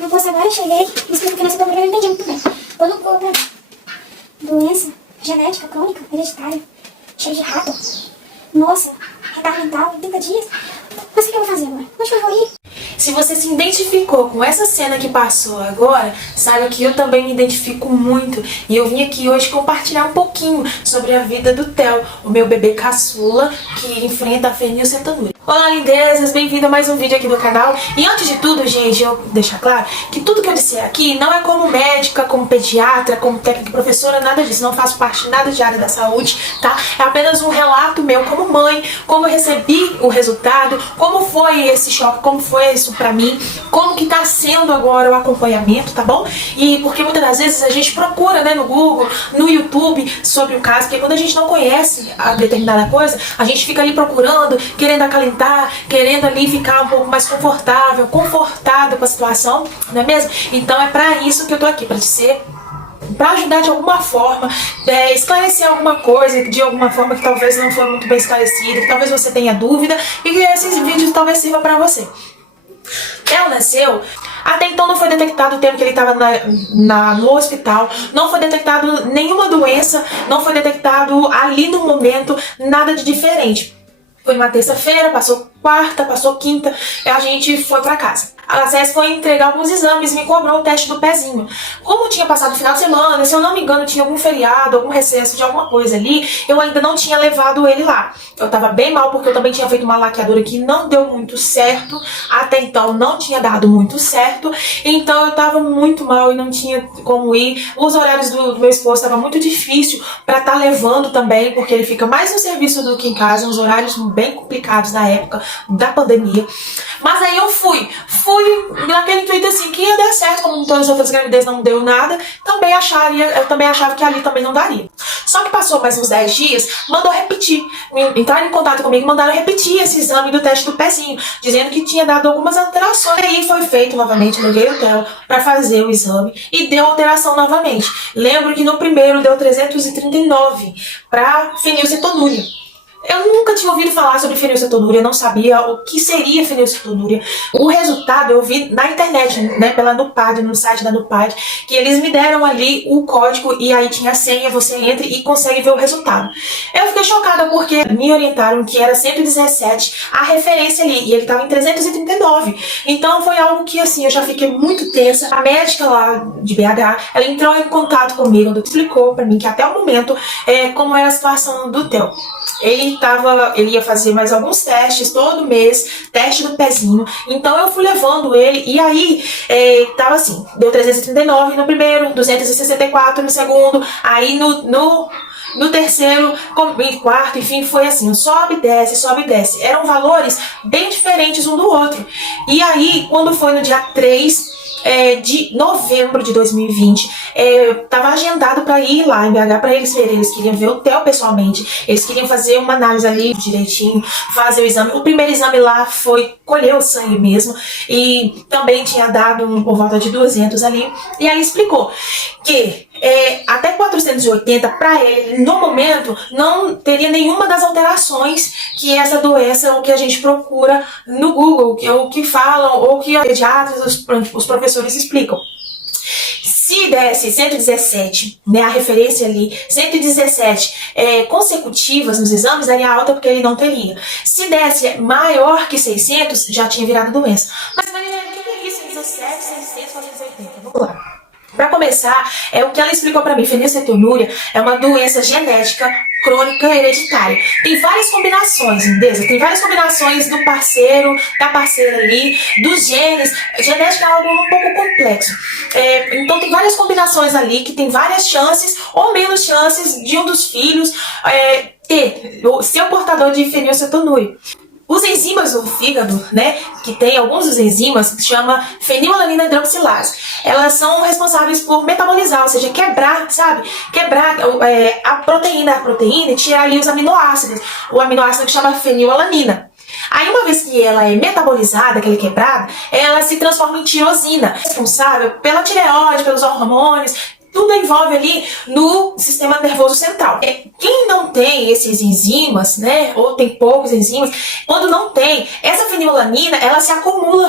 no posto agora, cheguei, me explico que nessa problema eu não entendi muito bem. Tô no Google, doença genética crônica, hereditária, cheia de rato. Nossa, retardo mental, 30 dias. Mas o que eu vou fazer agora? Onde eu vou ir? Se você se identificou com essa cena que passou agora, saiba que eu também me identifico muito. E eu vim aqui hoje compartilhar um pouquinho sobre a vida do Theo, o meu bebê caçula que enfrenta a fenilcetonúria. Olá, lindezas! Bem-vindo a mais um vídeo aqui do canal. E antes de tudo, gente, eu vou deixar claro que tudo que eu disser aqui não é como médica, como pediatra, como técnica professora, nada disso. Não faço parte de nada de área da saúde, tá? É apenas um relato meu como mãe, como eu recebi o resultado, como foi esse choque, como foi isso pra mim, como que tá sendo agora o acompanhamento, tá bom? E porque muitas das vezes a gente procura, né, no Google, no YouTube, sobre o caso, porque quando a gente não conhece a determinada coisa, a gente fica ali procurando, querendo acalentar, querendo ali ficar um pouco mais confortável, confortada com a situação, não é mesmo? Então é pra isso que eu tô aqui, pra dizer, para ajudar de alguma forma, esclarecer alguma coisa de alguma forma que talvez não foi muito bem esclarecida, que talvez você tenha dúvida e que esses vídeos talvez sirvam para você. Theo nasceu, até então não foi detectado o tempo que ele estava no hospital, não foi detectado nenhuma doença, não foi detectado ali no momento nada de diferente. Foi uma terça-feira, passou quarta, passou quinta, e a gente foi pra casa. A SES foi entregar alguns exames, me cobrou o teste do pezinho. Como tinha passado o final de semana, se eu não me engano tinha algum feriado, algum recesso de alguma coisa ali, eu ainda não tinha levado ele lá. Eu tava bem mal porque eu também tinha feito uma laqueadura que não deu muito certo, até então não tinha dado muito certo, então eu tava muito mal e não tinha como ir. Os horários do meu esposo tava muito difícil pra estar levando também, porque ele fica mais no serviço do que em casa, uns horários bem complicados na época da pandemia. Mas aí eu fui naquele intuito assim, que ia dar certo, como todas as outras gravidezes não deu nada, eu também achava que ali também não daria. Só que passou mais uns 10 dias, mandou repetir, entraram em contato comigo, mandaram repetir esse exame do teste do pezinho, dizendo que tinha dado algumas alterações. E aí foi feito novamente, levei o Theo pra fazer o exame e deu alteração novamente. Lembro que no primeiro deu 339 pra fenilcetonúria. Eu nunca tinha ouvido falar sobre fenilcetonúria, não sabia o que seria fenilcetonúria. O resultado eu vi na internet, né, pela Nupad, no site da Nupad, que eles me deram ali o código e aí tinha a senha, você entra e consegue ver o resultado. Eu fiquei chocada porque me orientaram que era 117 a referência ali e ele estava em 339. Então foi algo que assim, eu já fiquei muito tensa. A médica lá de BH, ela entrou em contato comigo, explicou pra mim que até o momento como era a situação do Theo. Ele ia fazer mais alguns testes todo mês, teste do pezinho, então eu fui levando ele e aí tava assim, deu 339 no primeiro, 264 no segundo, aí no terceiro, no quarto, enfim, foi assim, sobe e desce, eram valores bem diferentes um do outro. E aí, quando foi no dia 3 de novembro de 2020, tava agendado para ir lá em BH para eles verem, eles queriam ver o Theo pessoalmente, eles queriam fazer uma análise ali direitinho, fazer o exame. O primeiro exame lá foi colher o sangue mesmo e também tinha dado por volta de 200 ali, e aí explicou que até 480 para ele, no momento, não teria nenhuma das alterações que essa doença, o que a gente procura no Google, o que falam, ou que os pediatras, os professores explicam. Se desse 117, né, a referência ali, 117 consecutivas nos exames, daria alta porque ele não teria. Se desse maior que 600, já tinha virado doença. Mas, Maria, o que é isso? 17, 600, 480? Vamos lá. Para começar, o que ela explicou para mim, fenilcetonúria é uma doença genética crônica hereditária. Tem várias combinações, lindeza, tem várias combinações do parceiro, da parceira ali, dos genes. Genética é algo um pouco complexo. Então tem várias combinações ali que tem várias chances ou menos chances de um dos filhos ser o portador de fenilcetonúria. Os enzimas do fígado, né, que tem alguns dos enzimas que se chama fenilalanina hidroxilase, elas são responsáveis por metabolizar, ou seja, quebrar, sabe? Quebrar a proteína e tirar ali os aminoácidos. O aminoácido que chama fenilalanina. Aí uma vez que ela é metabolizada, que ela é quebrada, ela se transforma em tirosina, responsável pela tireoide, pelos hormônios. Tudo envolve ali no sistema nervoso central. Quem não tem esses enzimas, né, ou tem poucos enzimas, quando não tem, essa fenilalanina, ela se acumula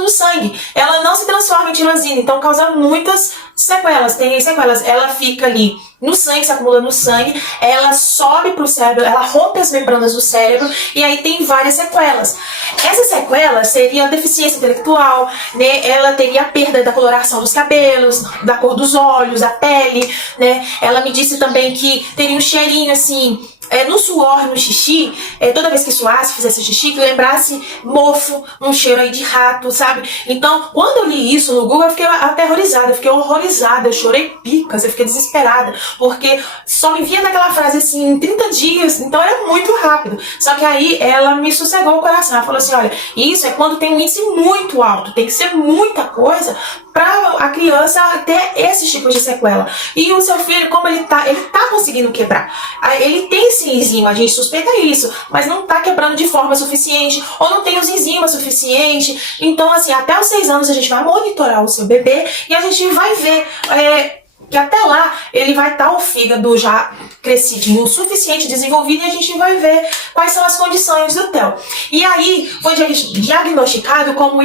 no sangue. Ela não se transforma transforma em tirosina, então causa muitas sequelas. Tem sequelas, ela fica ali no sangue, se acumula no sangue, ela sobe pro cérebro, ela rompe as membranas do cérebro e aí tem várias sequelas. Essas sequelas seriam a deficiência intelectual, né? Ela teria a perda da coloração dos cabelos, da cor dos olhos, da pele, né? Ela me disse também que teria um cheirinho assim, no suor, no xixi, toda vez que suasse, fizesse xixi, que lembrasse mofo, um cheiro aí de rato, sabe? Então, quando eu li isso no Google, eu fiquei aterrorizada, eu fiquei horrorizada, eu chorei picas, eu fiquei desesperada, porque só me via naquela frase assim, em 30 dias, então era muito rápido. Só que aí ela me sossegou o coração, ela falou assim, olha, isso é quando tem um índice muito alto, tem que ser muita coisa para a criança ter esses tipos de sequela. E o seu filho, como ele tá conseguindo quebrar. Ele tem esse enzima, a gente suspeita isso, mas não tá quebrando de forma suficiente, ou não tem os enzimas suficientes. Então, assim, até os 6 anos a gente vai monitorar o seu bebê e a gente vai ver que até lá ele vai estar o fígado já crescidinho, o suficiente desenvolvido, e a gente vai ver quais são as condições do TEL. E aí foi diagnosticado como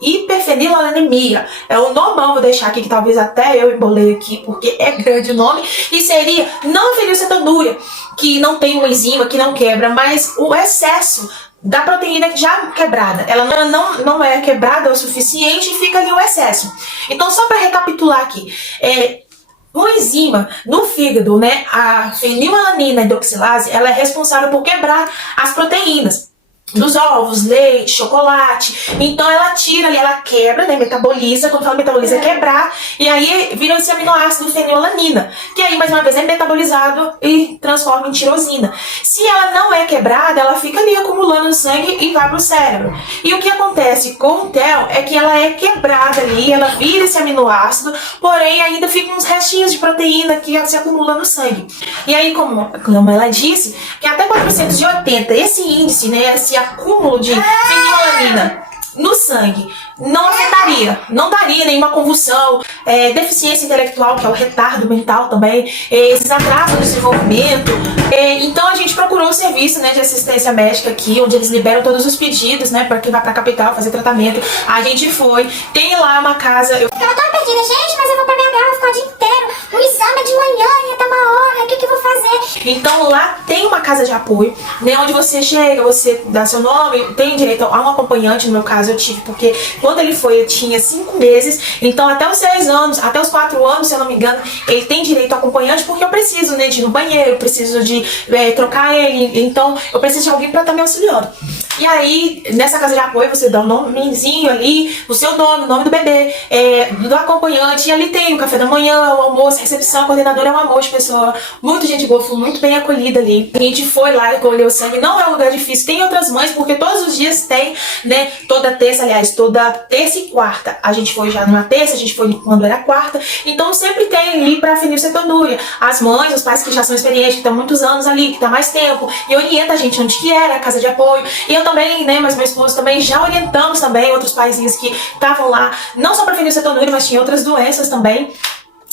hiperfenilanemia. É o nome, vou deixar aqui que talvez até eu embolei aqui porque é grande o nome, e seria não fenilcetonúria, que não tem uma enzima, que não quebra, mas o excesso da proteína já quebrada. Ela não é quebrada o suficiente e fica ali o excesso. Então, só para recapitular aqui, uma enzima no fígado, né, a fenilalanina hidroxilase, ela é responsável por quebrar as proteínas dos ovos, leite, chocolate. Então ela tira ali, ela quebra, né, metaboliza. Quando fala metaboliza, é quebrar. E aí vira esse aminoácido fenilalanina, que aí mais uma vez é metabolizado e transforma em tirosina. Se ela não é quebrada, ela fica ali acumulando no sangue e vai pro cérebro. E o que acontece com o TEL é que ela é quebrada ali, ela vira esse aminoácido, porém ainda ficam uns restinhos de proteína que se acumula no sangue. E aí, como ela disse, que até 480, esse índice, né, esse acúmulo de fenilalanina no sangue não afetaria, não daria nenhuma convulsão, deficiência intelectual, que é o retardo mental também, esses atrasos no desenvolvimento. Então a gente procurou o serviço, né, de assistência médica aqui, onde eles liberam todos os pedidos, né, para quem vai pra capital fazer tratamento. A gente foi, tem lá uma casa. Eu tava perdida, gente, mas eu vou pra BH, vou ficar o dia inteiro. O exame é de manhã, ia tá uma hora, o que eu vou fazer? Então lá tem uma casa de apoio, né, onde você chega, você dá seu nome, tem direito a um acompanhante. No meu caso eu tive, porque quando ele foi eu tinha 5 meses, então até os 6 anos, até os 4 anos, se eu não me engano, ele tem direito a acompanhante, porque eu preciso, né, de ir no banheiro, eu preciso de trocar ele, então eu preciso de alguém para estar me auxiliando. E aí, nessa casa de apoio, você dá um nomezinho ali, o seu nome, o nome do bebê, do acompanhante, e ali tem o café da manhã, o almoço, a recepção, a coordenadora é um amor de pessoa, muito gente boa, fui muito bem acolhida ali. A gente foi lá, colheu o sangue, não é um lugar difícil, tem outras mães, porque todos os dias tem, né, toda terça, aliás, toda terça e quarta. A gente foi já numa terça, a gente foi quando era quarta, então sempre tem ali pra fenilcetonúria. As mães, os pais que já são experientes, que estão muitos anos ali, que estão mais tempo, e orienta a gente onde que era a casa de apoio. E eu também, né, mas meu esposo também já orientamos também outros paizinhos que estavam lá, não só para fenilcetonúria, mas tinha outras doenças também.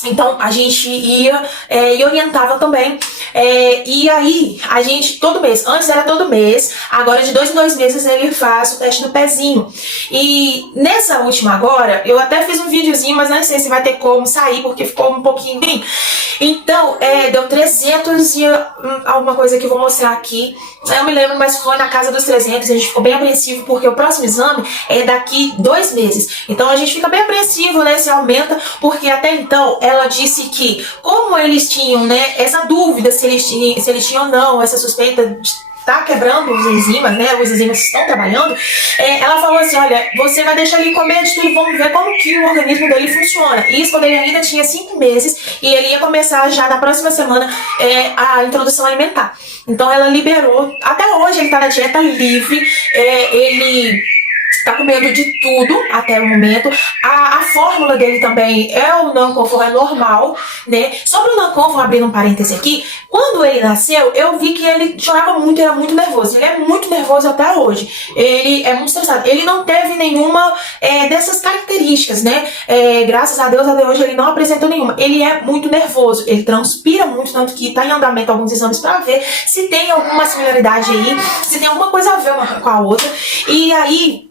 Então a gente ia e orientava também. E aí a gente todo mês, antes era todo mês, agora de 2 em 2 meses ele faz o teste do pezinho. E nessa última agora, eu até fiz um videozinho, mas não sei se vai ter como sair, porque ficou um pouquinho bem. Então, deu 300 e alguma coisa que eu vou mostrar aqui. Eu me lembro, mas foi na casa dos 300, a gente ficou bem apreensivo, porque o próximo exame é daqui 2 meses. Então a gente fica bem apreensivo, né, se aumenta, porque até então ela disse que, como eles tinham, né, essa dúvida se eles tinham ou não, essa suspeita de tá quebrando os enzimas, né, os enzimas estão trabalhando, ela falou assim, olha, você vai deixar ele comer de tudo, vamos ver como que o organismo dele funciona. Isso quando ele ainda tinha 5 meses e ele ia começar já na próxima semana a introdução alimentar. Então ela liberou, até hoje ele tá na dieta livre, ele tá comendo de tudo até o momento. A fórmula dele também é o Nanconfor, é normal, né? Sobre o Nanconfor, abrindo um parêntese aqui, quando ele nasceu, eu vi que ele chorava muito, era muito nervoso. Ele é muito nervoso até hoje. Ele é muito estressado. Ele não teve nenhuma dessas características, né? Graças a Deus, até hoje ele não apresentou nenhuma. Ele é muito nervoso, ele transpira muito, tanto que tá em andamento alguns exames pra ver se tem alguma similaridade aí, se tem alguma coisa a ver uma com a outra. E aí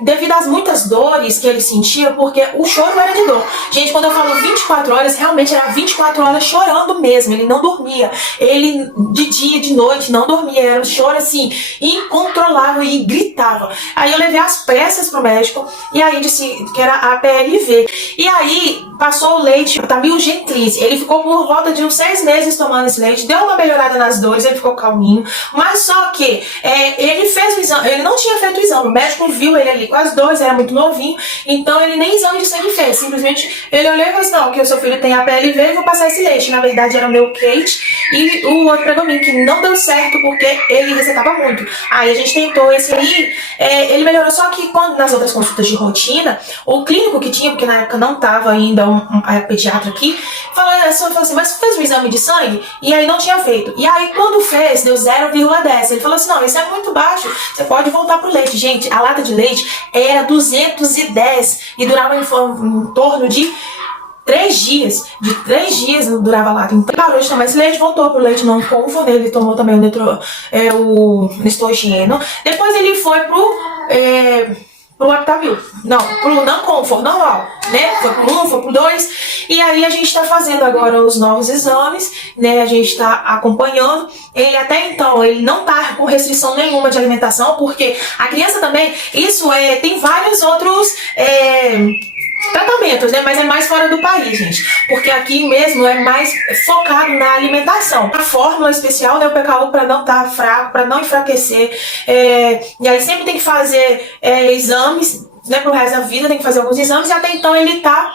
devido às muitas dores que ele sentia, porque o choro era de dor. Gente, quando eu falo 24 horas, realmente era 24 horas chorando mesmo, ele não dormia. Ele, de dia, de noite, não dormia, era um choro assim, incontrolável e gritava. Aí eu levei as peças pro médico, e aí disse que era APLV. E aí, passou o leite, Tamil Gentlise. Ele ficou por volta de uns 6 meses tomando esse leite, deu uma melhorada nas dores, ele ficou calminho. Mas só que ele fez o exame, ele não tinha feito o exame, o médico viu ele ali com as dores, era muito novinho, então ele nem exame de sangue fez. Simplesmente ele olhou e falou assim: não, que o seu filho tem APLV, vou passar esse leite. Na verdade era o meu Kate e o outro Pregamin, que não deu certo porque ele recetava muito. Aí a gente tentou esse aí, ele melhorou, só que quando nas outras consultas de rotina, o clínico que tinha, porque na época não tava ainda a pediatra aqui, falou assim: mas fez um exame de sangue? E aí não tinha feito. E aí quando fez, deu 0,10. Ele falou assim: não, isso é muito baixo, você pode voltar pro leite. Gente, a lata de leite era 210 e durava em torno de 3 dias. De 3 dias durava a lata. Então parou de tomar esse leite, voltou pro leite não comfort, ele tomou também o Nestrogeno. Depois ele foi pro Aptamil. Não, pro não comfort, normal, né? Foi pro 1, foi pro 2. E aí a gente tá fazendo agora os novos exames, né? A gente tá acompanhando. Ele até então, ele não tá com restrição nenhuma de alimentação, porque a criança também, tem vários outros tratamentos, né? Mas é mais fora do país, gente. Porque aqui mesmo é mais focado na alimentação. A fórmula especial, né? O PKU para não estar fraco, para não enfraquecer. E aí sempre tem que fazer exames, né? Pro resto da vida tem que fazer alguns exames. E até então ele tá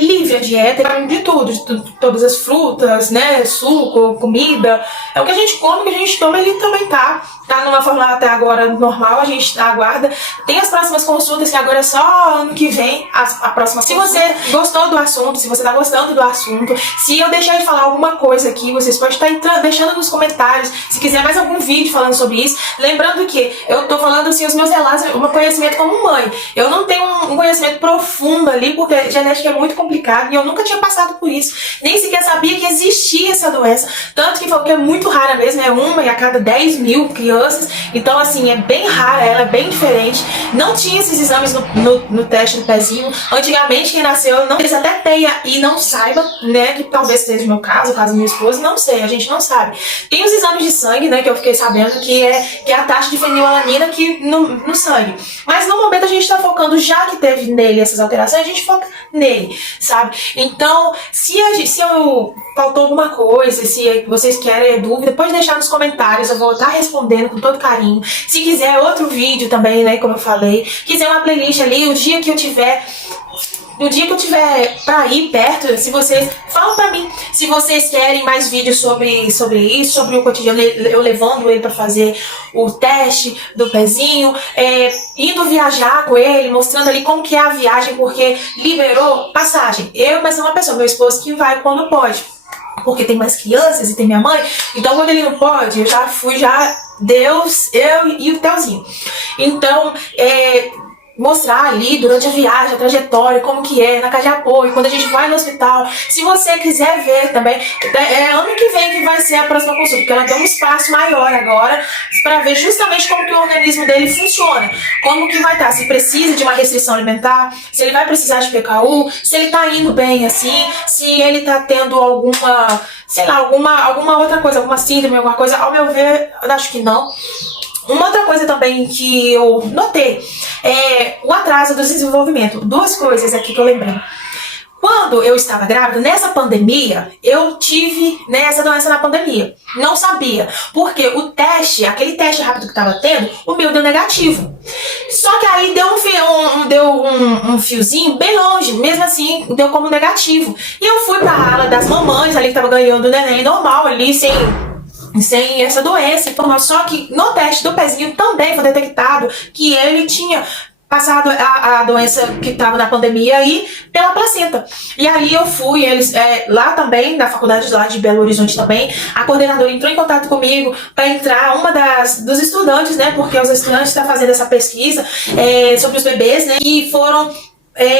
livre a dieta, de tudo, todas as frutas, né? Suco, comida. É o que a gente come, o que a gente toma, ele também tá numa fórmula até agora normal, a gente aguarda. Tem as próximas consultas, que agora é só ano que vem, a próxima. Se você gostou do assunto, se você tá gostando do assunto, se eu deixar de falar alguma coisa aqui, vocês podem estar deixando nos comentários, se quiser mais algum vídeo falando sobre isso. Lembrando que eu tô falando assim, os meus relatos, o meu conhecimento como mãe. Eu não tenho um conhecimento profundo ali, porque genética é muito complicado e eu nunca tinha passado por isso. Nem sequer sabia que existia essa doença. Tanto que é muito rara mesmo, é uma em a cada 10 mil crianças. Então, assim, é bem rara, ela é bem diferente. Não tinha esses exames no teste do pezinho. Antigamente, quem nasceu, eles até tenha e não saiba, né? Que talvez seja o meu caso, o caso da minha esposa, não sei, a gente não sabe. Tem os exames de sangue, né? Que eu fiquei sabendo que é a taxa de fenilalanina aqui no sangue. Mas no momento a gente tá focando, já que teve nele essas alterações, a gente foca nele, sabe? Então, se eu faltou alguma coisa, se vocês querem dúvida, pode deixar nos comentários, eu vou estar respondendo com todo carinho. Se quiser outro vídeo também, né, como eu falei, quiser uma playlist ali, o dia que eu tiver pra ir perto, se vocês falam pra mim, se vocês querem mais vídeos sobre isso, sobre o cotidiano, eu levando ele pra fazer o teste do pezinho, indo viajar com ele, mostrando ali como que é a viagem, porque liberou passagem. Eu, mas uma pessoa, meu esposo, que vai quando pode, porque tem mais crianças e tem minha mãe, então quando ele não pode, eu já fui, Deus, eu e o Telzinho. Então, mostrar ali durante a viagem, a trajetória, como que é, na casa de apoio, quando a gente vai no hospital. Se você quiser ver também, ano que vem que vai ser a próxima consulta, porque ela tem um espaço maior agora, para ver justamente como que o organismo dele funciona, como que vai estar, se precisa de uma restrição alimentar, se ele vai precisar de PKU, se ele tá indo bem assim, se ele tá tendo alguma, sei lá, alguma outra coisa, alguma síndrome, alguma coisa. Ao meu ver, eu acho que não. Uma outra coisa também que eu notei é o atraso do desenvolvimento. 2 coisas aqui que eu lembrei. Quando eu estava grávida, nessa pandemia, eu tive, né, essa doença na pandemia. Não sabia, porque o teste, aquele teste rápido que estava tendo, o meu deu negativo. Só que aí deu um fiozinho bem longe, mesmo assim deu como negativo. E eu fui pra ala das mamães ali que tava ganhando o neném normal ali, sem essa doença. Só que no teste do pezinho também foi detectado que ele tinha passado a doença que estava na pandemia aí pela placenta. E aí eu fui, eles lá também, na faculdade lá de Belo Horizonte também, a coordenadora entrou em contato comigo para entrar uma dos estudantes, né, porque os estudantes estão fazendo essa pesquisa sobre os bebês, né, que foram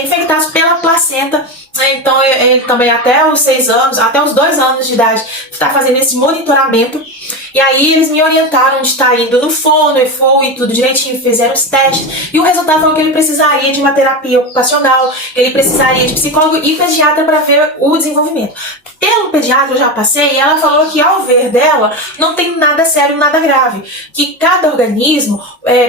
infectados pela placenta Então ele também até os 6 anos, até os 2 anos de idade, está fazendo esse monitoramento. E aí eles me orientaram de estar indo no fono, EFO e tudo direitinho, fizeram os testes. E o resultado foi que ele precisaria de uma terapia ocupacional, ele precisaria de psicólogo e pediatra para ver o desenvolvimento. Pelo pediatra eu já passei e ela falou que ao ver dela não tem nada sério, nada grave. Que cada organismo,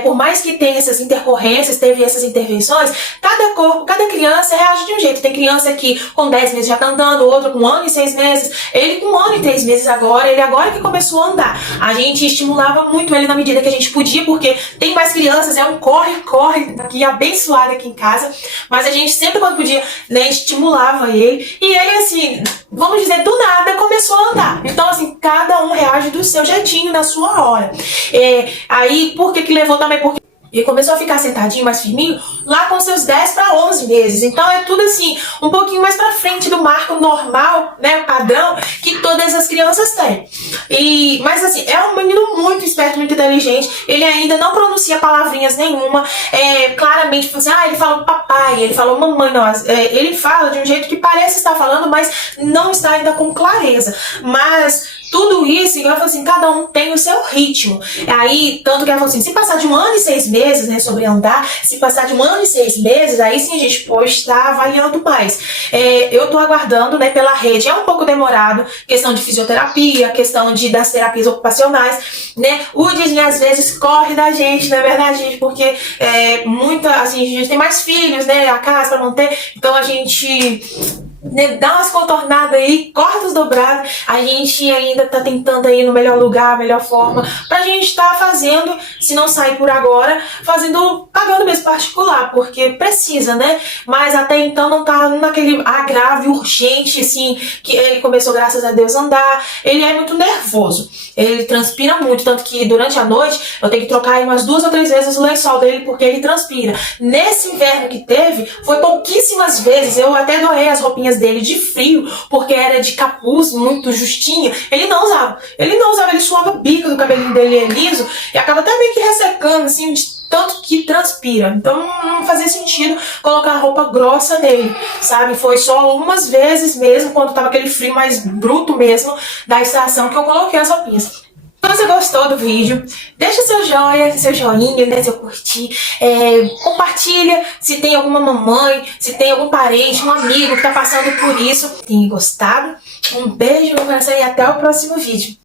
por mais que tenha essas intercorrências, teve essas intervenções, cada corpo, cada criança reage de um jeito. Tem criança que com 10 meses já tá andando, outro com 1 ano e 6 meses, ele com 1 ano e 3 meses agora, ele agora que começou a andar. A gente estimulava muito ele na medida que a gente podia, porque tem mais crianças, é um corre-corre que abençoado aqui em casa, mas a gente sempre quando podia, né, estimulava ele, e ele assim, vamos dizer, do nada começou a andar. Então assim, cada um reage do seu jeitinho, na sua hora. Aí, por que levou também? Porque ele começou a ficar sentadinho, mais firminho, lá com seus 10 para 11 meses. Então é tudo assim, um pouquinho mais pra frente do marco normal, né, padrão, que todas as crianças têm. Mas assim, é um menino muito esperto, muito inteligente. Ele ainda não pronuncia palavrinhas nenhuma. Claramente, assim, ele fala papai, ele fala mamãe, não. Ele fala de um jeito que parece estar falando, mas não está ainda com clareza. Mas tudo isso, igual eu falo assim, cada um tem o seu ritmo. Aí, tanto que ela falou assim, se passar de 1 ano e 6 meses, né, sobre andar, se passar de 1 ano e 6 meses, aí sim a gente pode estar avaliando mais. Eu tô aguardando, né, pela rede, é um pouco demorado, questão de fisioterapia, questão das terapias ocupacionais, né, o Disney às vezes corre da gente, não é verdade, gente, porque assim, a gente tem mais filhos, né, a casa pra manter, então a gente dá umas contornadas aí, corta os dobrados, a gente ainda tá tentando aí no melhor lugar, melhor forma, pra gente tá fazendo, se não sair por agora, pagando mesmo particular, porque precisa, né? Mas até então não tá naquele agravo urgente, assim, que ele começou, graças a Deus, a andar. Ele é muito nervoso, ele transpira muito, tanto que durante a noite eu tenho que trocar aí umas 2 ou 3 vezes o lençol dele, porque ele transpira. Nesse inverno que teve, foi pouquíssimas vezes, eu até doei as roupinhas dele de frio, porque era de capuz, muito justinha. Ele não usava, ele suava o bico do cabelinho dele liso, e acaba até meio que ressecando, assim, de tanto que transpira. Então não fazia sentido colocar roupa grossa nele, sabe? Foi só algumas vezes mesmo, quando tava aquele frio mais bruto mesmo da estação, que eu coloquei as roupinhas. Se você gostou do vídeo, deixa seu joinha, né, seu curtir, compartilha se tem alguma mamãe, se tem algum parente, um amigo que tá passando por isso. Tenha gostado, um beijo no coração e até o próximo vídeo.